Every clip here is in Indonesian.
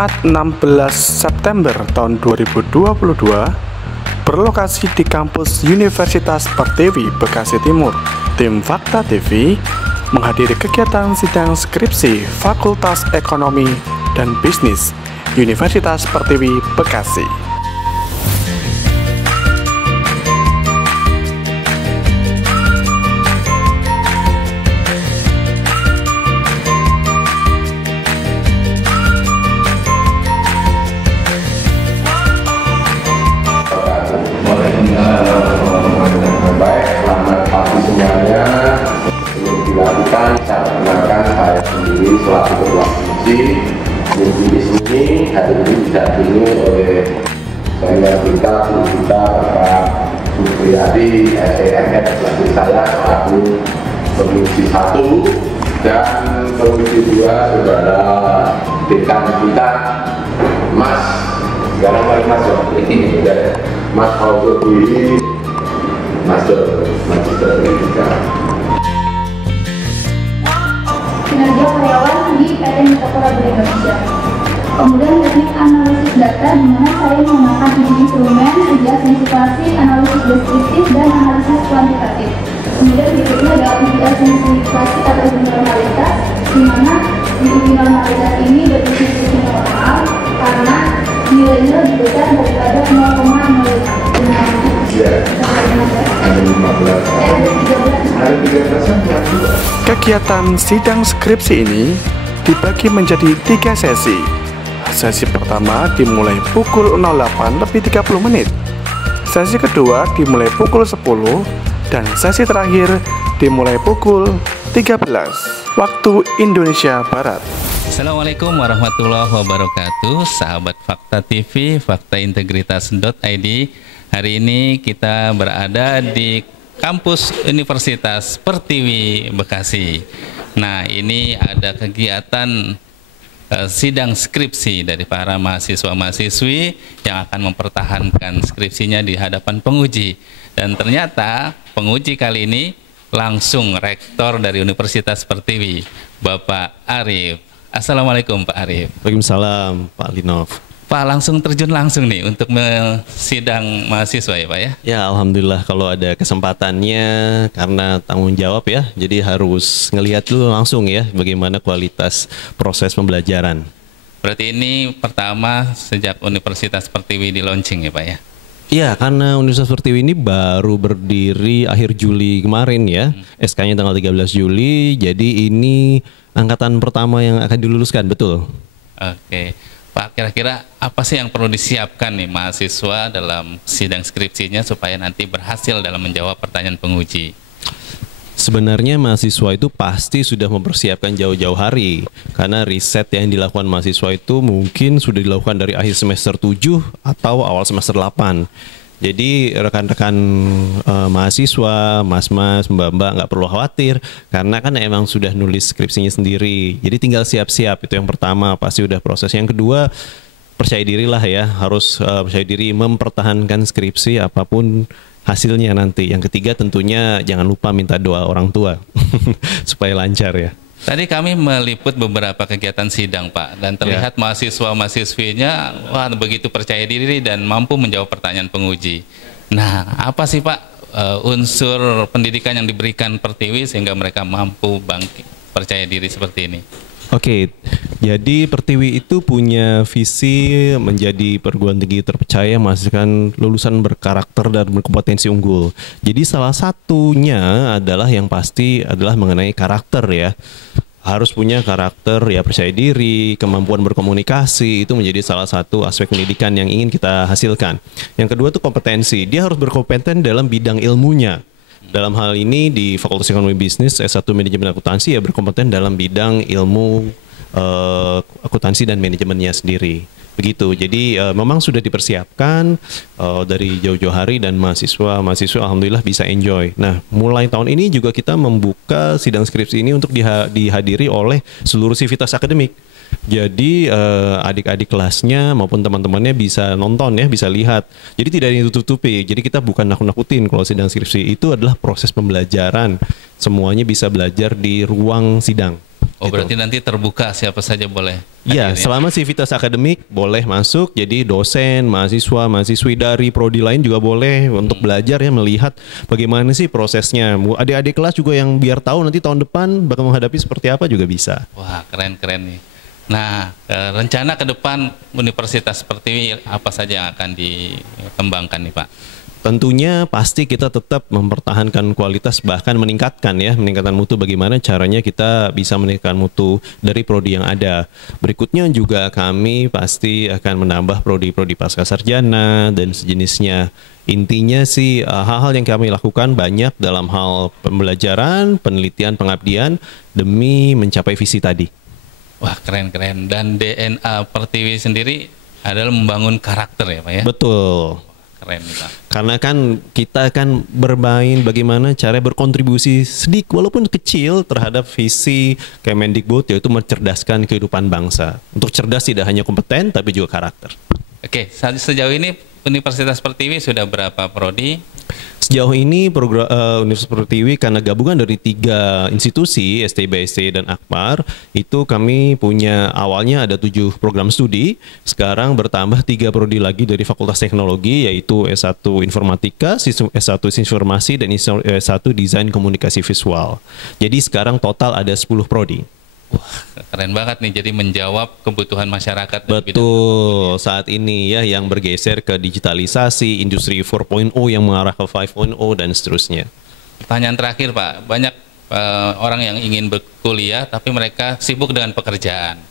Jumat 16 September tahun 2022, berlokasi di kampus Universitas Pertiwi, Bekasi Timur. Tim Fakta TV menghadiri kegiatan sidang skripsi Fakultas Ekonomi dan Bisnis Universitas Pertiwi, Bekasi. Dilakukan, saya perkenalkan saya sendiri selaku ketua komisi. Di sini hari ini didampingi oleh senior kita, guru kita, Bapak Supriyadi, SEMF, sebagai saya selaku komisi 1, dan komisi 2 saudara dekan kita, Mas, sekarang Mas ini Mas Fauzul Bili, Magister Pendidikan. Kinerja karyawan di PT Metapora Bumi Indonesia. Kemudian teknik analisis data, di mana saya menggunakan 7 instrumen, 3 sensifikasi, analisis deskriptif, dan analisis kuantitatif. Kemudian berikutnya adalah uji sensifikasi atau uji normalitas, di mana di uji normalitas ini berfungsi normal karena nilainya lebih besar daripada 0,05. Ya, ada 15. Ada 13. Kegiatan sidang skripsi ini dibagi menjadi 3 sesi. Sesi pertama dimulai pukul 08.30 menit. Sesi kedua dimulai pukul 10 dan sesi terakhir dimulai pukul 13 waktu Indonesia Barat. Assalamualaikum warahmatullahi wabarakatuh, sahabat Fakta TV, faktaintegritas.id. Hari ini kita berada di kampus Universitas Pertiwi, Bekasi. Nah, ini ada kegiatan sidang skripsi dari para mahasiswa-mahasiswi yang akan mempertahankan skripsinya di hadapan penguji. Dan ternyata penguji kali ini langsung rektor dari Universitas Pertiwi, Bapak Arif. Assalamualaikum Pak Arif. Waalaikumsalam Pak Linov. Pak, langsung terjun langsung nih untuk sidang mahasiswa ya Pak ya? Ya, alhamdulillah kalau ada kesempatannya karena tanggung jawab ya. Jadi harus ngelihat dulu langsung ya bagaimana kualitas proses pembelajaran. Berarti ini pertama sejak Universitas Pertiwi di launching ya Pak ya? Iya, karena Universitas Pertiwi ini baru berdiri akhir Juli kemarin ya. SK-nya tanggal 13 Juli. Jadi ini angkatan pertama yang akan diluluskan, betul. Oke. Pak, kira-kira apa sih yang perlu disiapkan nih mahasiswa dalam sidang skripsinya supaya nanti berhasil dalam menjawab pertanyaan penguji? Sebenarnya mahasiswa itu pasti sudah mempersiapkan jauh-jauh hari, karena riset yang dilakukan mahasiswa itu mungkin sudah dilakukan dari akhir semester 7 atau awal semester 8. Jadi rekan-rekan mahasiswa, mas-mas, mbak-mbak nggak perlu khawatir karena kan emang sudah nulis skripsinya sendiri. Jadi tinggal siap-siap, itu yang pertama, pasti udah proses. Yang kedua, percaya dirilah ya, harus percaya diri mempertahankan skripsi apapun hasilnya nanti. Yang ketiga tentunya jangan lupa minta doa orang tua supaya lancar ya. Tadi kami meliput beberapa kegiatan sidang Pak, dan terlihat mahasiswa-mahasiswinya wah begitu percaya diri dan mampu menjawab pertanyaan penguji. Nah, apa sih Pak unsur pendidikan yang diberikan Pertiwi sehingga mereka mampu bangkit percaya diri seperti ini? Oke, jadi Pertiwi itu punya visi menjadi perguruan tinggi terpercaya menghasilkan lulusan berkarakter dan berkompetensi unggul. Jadi salah satunya adalah yang pasti adalah mengenai karakter ya. Harus punya karakter ya, percaya diri, kemampuan berkomunikasi, itu menjadi salah satu aspek pendidikan yang ingin kita hasilkan. Yang kedua itu kompetensi, dia harus berkompeten dalam bidang ilmunya. Dalam hal ini di Fakultas Ekonomi Bisnis S1 Manajemen Akuntansi ya berkompeten dalam bidang ilmu akuntansi dan manajemennya sendiri. Begitu. Jadi memang sudah dipersiapkan dari jauh-jauh hari dan mahasiswa alhamdulillah bisa enjoy. Nah, mulai tahun ini juga kita membuka sidang skripsi ini untuk dihadiri oleh seluruh sivitas akademik. Jadi adik-adik kelasnya maupun teman-temannya bisa nonton ya, bisa lihat. Jadi tidak ditutup-tutupi. Jadi kita bukan nakut-nakutin kalau sidang skripsi, itu adalah proses pembelajaran. Semuanya bisa belajar di ruang sidang. Oh, berarti nanti terbuka siapa saja boleh. Iya, selama sivitas akademik boleh masuk. Jadi dosen, mahasiswa, mahasiswi dari prodi lain juga boleh untuk belajar ya, melihat bagaimana sih prosesnya. Adik-adik kelas juga yang biar tahu nanti tahun depan bakal menghadapi seperti apa juga bisa. Wah, keren-keren nih. Nah, rencana ke depan universitas seperti ini apa saja yang akan dikembangkan nih Pak? Tentunya pasti kita tetap mempertahankan kualitas, bahkan meningkatkan mutu. Bagaimana caranya kita bisa meningkatkan mutu dari prodi yang ada. Berikutnya juga kami pasti akan menambah prodi-prodi pasca sarjana dan sejenisnya. Intinya sih hal-hal yang kami lakukan banyak dalam hal pembelajaran, penelitian, pengabdian demi mencapai visi tadi. Wah, keren-keren. Dan DNA Pertiwi sendiri adalah membangun karakter ya Pak ya? Betul. Keren nih Pak. Karena kan kita akan bermain bagaimana cara berkontribusi sedikit walaupun kecil terhadap visi Kemendikbud, yaitu mencerdaskan kehidupan bangsa. Untuk cerdas tidak hanya kompeten tapi juga karakter. Oke, sejauh ini Universitas Pertiwi sudah berapa prodi? Sejauh ini Universitas Pertiwi karena gabungan dari 3 institusi, STB, ST, dan Akbar, itu kami punya awalnya ada 7 program studi, sekarang bertambah 3 prodi lagi dari Fakultas Teknologi, yaitu S1 Informatika, S1 Informasi, dan S1 Desain Komunikasi Visual. Jadi sekarang total ada 10 prodi. Wah, keren banget nih, jadi menjawab kebutuhan masyarakat. Betul, saat ini ya yang bergeser ke digitalisasi, industri 4.0 yang mengarah ke 5.0 dan seterusnya. Pertanyaan terakhir Pak, banyak orang yang ingin berkuliah tapi mereka sibuk dengan pekerjaan.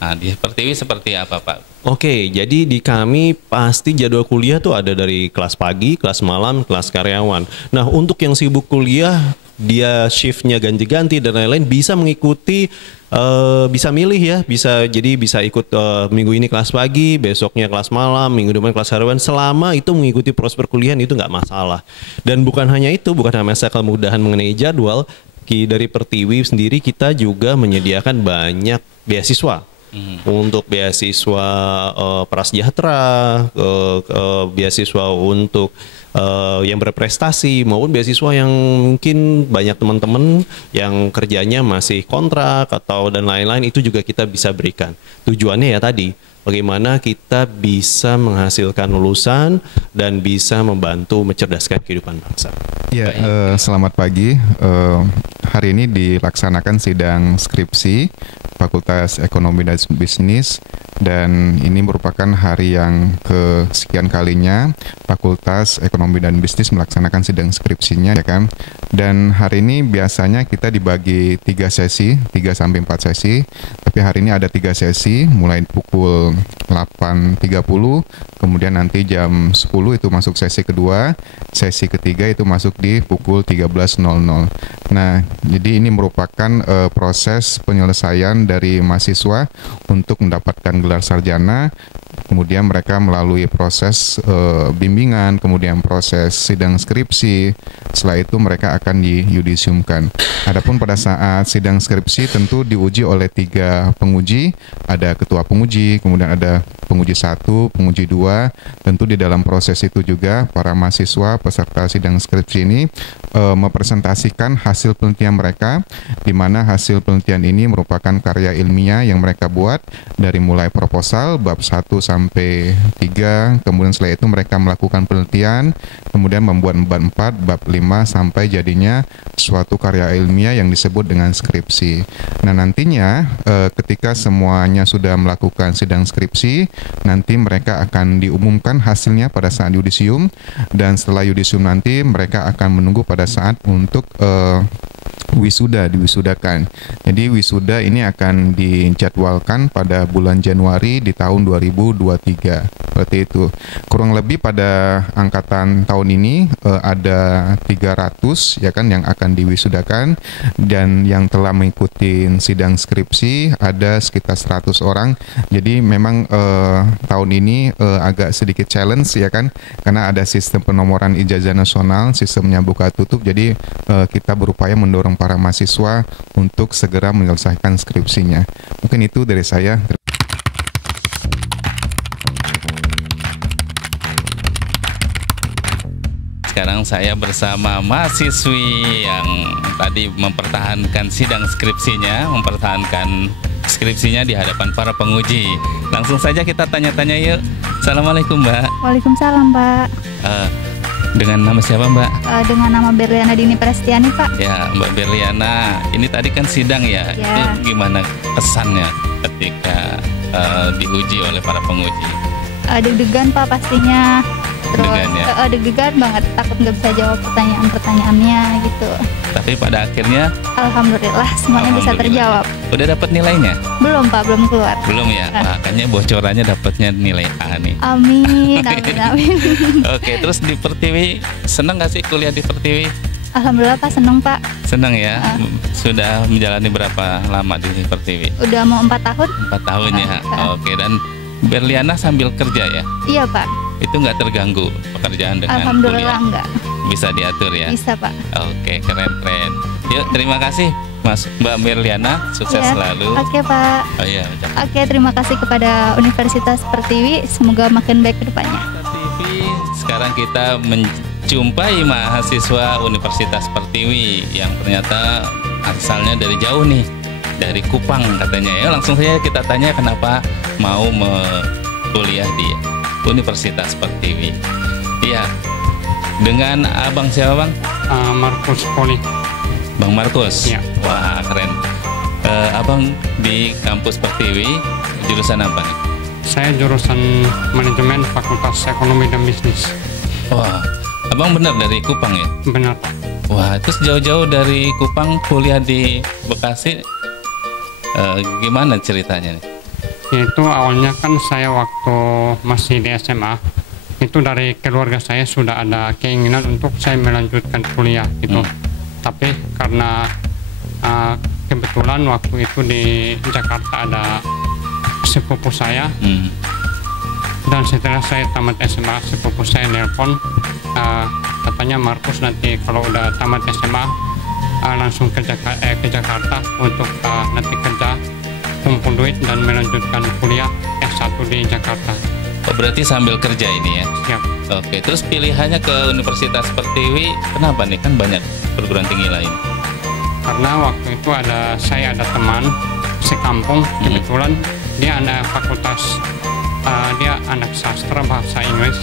Nah, di Pertiwi seperti apa Pak? Oke, jadi di kami pasti jadwal kuliah tuh ada dari kelas pagi, kelas malam, kelas karyawan. Nah, untuk yang sibuk kuliah, dia shiftnya ganti-ganti dan lain-lain, bisa mengikuti, bisa milih ya, bisa ikut minggu ini kelas pagi, besoknya kelas malam, minggu depan kelas karyawan. Selama itu mengikuti proses perkuliahan itu nggak masalah. Dan bukan hanya itu, bukan hanya masalah kemudahan mengenai jadwal, dari Pertiwi sendiri kita juga menyediakan banyak beasiswa. Untuk beasiswa prasejahtera, beasiswa untuk yang berprestasi, maupun beasiswa yang mungkin banyak teman-teman yang kerjanya masih kontrak atau dan lain-lain, itu juga kita bisa berikan. Tujuannya ya tadi, bagaimana kita bisa menghasilkan lulusan dan bisa membantu mencerdaskan kehidupan bangsa. Ya, selamat pagi. Hari ini dilaksanakan sidang skripsi Fakultas Ekonomi dan Bisnis, dan ini merupakan hari yang kesekian kalinya Fakultas Ekonomi dan Bisnis melaksanakan sidang skripsinya, ya kan. Dan hari ini biasanya kita dibagi 3 sesi, 3-4 sesi, tapi hari ini ada 3 sesi, mulai pukul 8.30, kemudian nanti jam 10 itu masuk sesi kedua, sesi ketiga itu masuk di pukul 13.00. Nah, jadi ini merupakan proses penyelesaian dari mahasiswa untuk mendapatkan gelar sarjana, kemudian mereka melalui proses bimbingan, kemudian proses sidang skripsi, setelah itu mereka akan diyudisiumkan. Adapun pada saat sidang skripsi tentu diuji oleh 3 penguji, ada ketua penguji, kemudian ada penguji 1, penguji 2, tentu di dalam proses itu juga para mahasiswa peserta sidang skripsi ini mempresentasikan hasil penelitian mereka, di mana hasil penelitian ini merupakan karya ilmiah yang mereka buat dari mulai proposal bab 1 sampai 3, kemudian setelah itu mereka melakukan penelitian, kemudian membuat bab 4, bab 5 sampai jadinya suatu karya ilmiah yang disebut dengan skripsi. Nah, nantinya ketika semuanya sudah melakukan sidang skripsi, nanti mereka akan diumumkan hasilnya pada saat yudisium, dan setelah yudisium nanti mereka akan menunggu pada saat untuk diwisudakan. Jadi wisuda ini akan dijadwalkan pada bulan Januari di tahun 2023. Seperti itu. Kurang lebih pada angkatan tahun ini ada 300 ya kan yang akan diwisudakan, dan yang telah mengikuti sidang skripsi ada sekitar 100 orang. Jadi memang tahun ini agak sedikit challenge ya kan, karena ada sistem penomoran ijazah nasional, sistemnya buka tutup. Jadi kita berupaya mendorong para mahasiswa untuk segera menyelesaikan skripsinya. Mungkin itu dari saya. sekarang saya bersama mahasiswi yang tadi mempertahankan sidang skripsinya, mempertahankan skripsinya di hadapan para penguji. Langsung saja kita tanya-tanya yuk. Assalamualaikum Mbak. Waalaikumsalam, Pak. Dengan nama siapa Mbak? Dengan nama Berliana Dini Prestiani, Pak. Ya Mbak Berliana, ini tadi kan sidang ya. Ya. Itu gimana kesannya ketika diuji oleh para penguji? Deg-degan, Pak, pastinya. Terus Deg-degan ya? deg-degan banget, takut nggak bisa jawab pertanyaan-pertanyaannya gitu. Tapi pada akhirnya Alhamdulillah semuanya bisa Alhamdulillah. terjawab. Udah dapat nilainya? Belum, Pak, belum keluar. Belum ya? Makanya bocorannya dapatnya nilai A nih. Amin, amin, amin. Oke, terus di Pertiwi seneng gak sih kuliah di Pertiwi? Alhamdulillah, Pak, seneng, Pak. Seneng ya? Sudah menjalani berapa lama di Pertiwi? Udah mau 4 tahun? 4 tahun ya? Oke, dan Berliana sambil kerja ya? Iya, Pak. Itu nggak terganggu pekerjaan dengan Alhamdulillah kuliah? enggak. Bisa diatur ya? Bisa, Pak. Oke, keren-keren. Yuk, terima kasih Mas Mbak Berliana, sukses Ya. selalu. Oke, Pak. Oh iya, udah. Oke, terima kasih kepada Universitas Pertiwi. Semoga makin baik ke depannya. TV, sekarang kita menjumpai mahasiswa Universitas Pertiwi yang ternyata asalnya dari jauh nih, dari Kupang katanya. Ya, langsung saja kita tanya kenapa mau kuliah di Universitas Pertiwi. Iya, dengan abang siapa bang? Markus Poli. Bang Markus. Ya. Wah keren. Abang di kampus Pertiwi jurusan apa nih? Saya jurusan manajemen Fakultas Ekonomi dan Bisnis. Wah, abang benar dari Kupang ya? Benar. Wah, terus jauh-jauh dari Kupang kuliah di Bekasi, gimana ceritanya nih? Itu awalnya kan saya waktu masih di SMA, itu dari keluarga saya sudah ada keinginan untuk saya melanjutkan kuliah gitu. Tapi karena kebetulan waktu itu di Jakarta ada sepupu saya, dan setelah saya tamat SMA, sepupu saya nelpon, katanya Markus nanti kalau udah tamat SMA langsung ke Jakarta untuk nanti kerja, kumpul duit dan melanjutkan kuliah S1 di Jakarta. Oh, berarti sambil kerja ini ya? Siap. Oke, terus pilihannya ke Universitas Pertiwi, kenapa nih? Kan banyak perguruan tinggi lain. Karena waktu itu saya ada teman sekampung, kebetulan dia anak fakultas, dia anak sastra bahasa Inggris.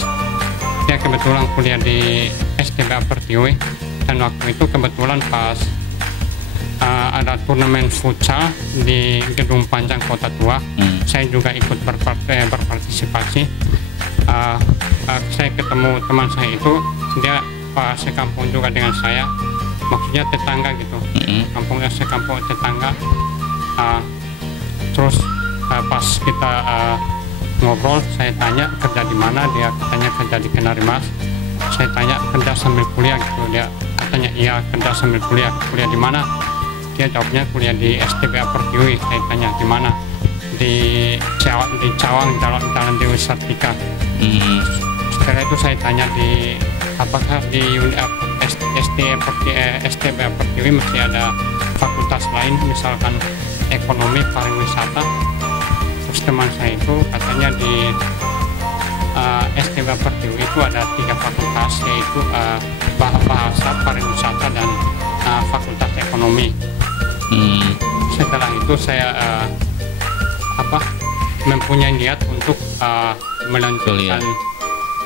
Dia kebetulan kuliah di STBA Pertiwi, dan waktu itu kebetulan pas ada turnamen futsal di Gedung Panjang Kota Tua, saya juga ikut berpartisipasi. Saya ketemu teman saya itu, dia sekampung juga dengan saya, maksudnya tetangga gitu, kampungnya sekampung tetangga. Terus pas kita ngobrol, saya tanya kerja di mana, dia katanya kerja di Kenari Mas. Saya tanya kerja sambil kuliah gitu, dia katanya iya kerja sambil kuliah. Kuliah di mana? Dia jawabnya kuliah di STBA Pertiwi. Saya tanya di mana? Di Cawang, Jalan Dewi Sartika. Setelah itu saya tanya apakah di STBA Pertiwi masih ada fakultas lain, misalkan ekonomi, pariwisata. Terus teman saya itu katanya di STBA Pertiwi itu ada 3 fakultas, yaitu bahasa, pariwisata, dan fakultas ekonomi. Setelah itu saya mempunyai niat untuk melanjutkan,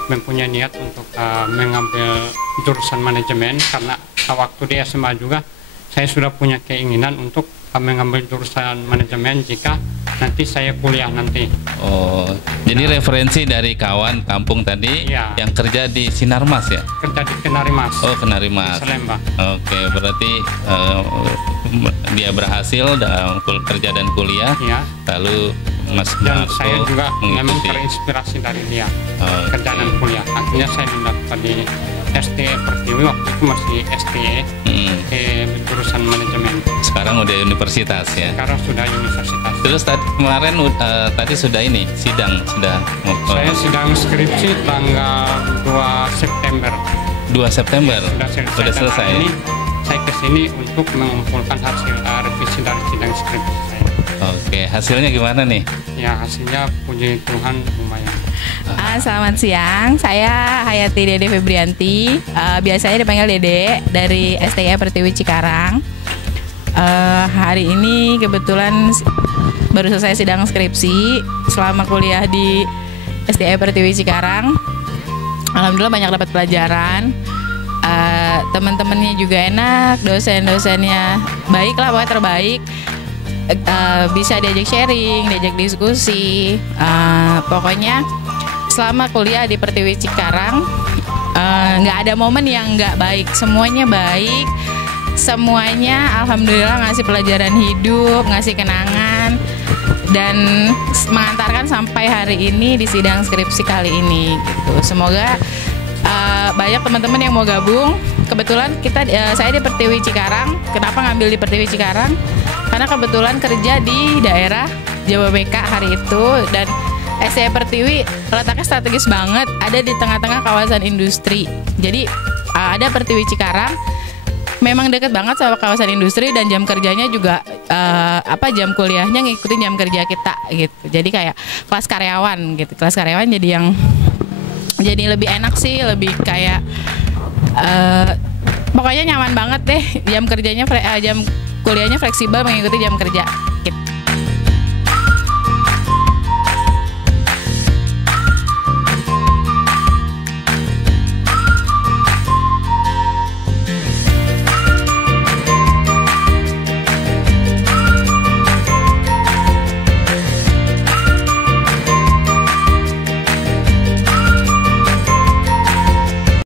mempunyai niat untuk mengambil jurusan manajemen, karena waktu di SMA juga saya sudah punya keinginan untuk mengambil jurusan manajemen jika nanti saya kuliah nanti. Oh, jadi referensi dari kawan kampung tadi yang kerja di Sinarmas ya? Kerja di Kenari Mas. Oh, Kenari Mas. Selembang. Oke, berarti dia berhasil dalam kerja dan kuliah. Ya. Lalu Mas Dan Marco saya juga memang mengikuti. terinspirasi dari dia kerja dan kuliah. Akhirnya saya mendaftar di STE Pertiwi, waktu itu masih STE, jurusan manajemen. Sekarang udah universitas ya? Sekarang sudah universitas. Terus kemarin tadi sudah ini sidang sudah. Saya sidang skripsi tanggal 2 September. 2 September. Sudah selesai. Ini saya kesini untuk mengumpulkan hasil revisi dari sidang skripsi saya. Oke, hasilnya gimana nih? Ya, hasilnya puji Tuhan lumayan. Selamat siang, saya Hayati Dede Febrianti, biasanya dipanggil Dede, dari STI Pertiwi Cikarang. Hari ini kebetulan baru selesai sidang skripsi selama kuliah di STI Pertiwi Cikarang. Alhamdulillah banyak dapat pelajaran, teman-temannya juga enak, dosen-dosennya baik lah, pokoknya terbaik. Bisa diajak sharing, diajak diskusi, pokoknya selama kuliah di Pertiwi Cikarang nggak ada momen yang nggak baik, semuanya baik, semuanya alhamdulillah ngasih pelajaran hidup, ngasih kenangan, dan mengantarkan sampai hari ini di sidang skripsi kali ini gitu. Semoga banyak teman-teman yang mau gabung. Kebetulan saya di Pertiwi Cikarang. Kenapa ngambil di Pertiwi Cikarang? Karena kebetulan kerja di daerah Jababeka hari itu, dan STI Pertiwi letaknya strategis banget, ada di tengah-tengah kawasan industri. Jadi ada Pertiwi Cikarang, memang dekat banget sama kawasan industri, dan jam kerjanya juga jam kuliahnya ngikutin jam kerja kita gitu. Jadi kayak kelas karyawan gitu. Kelas karyawan jadi lebih enak sih, lebih kayak pokoknya nyaman banget deh. Jam kerjanya jam kuliahnya fleksibel mengikuti jam kerja.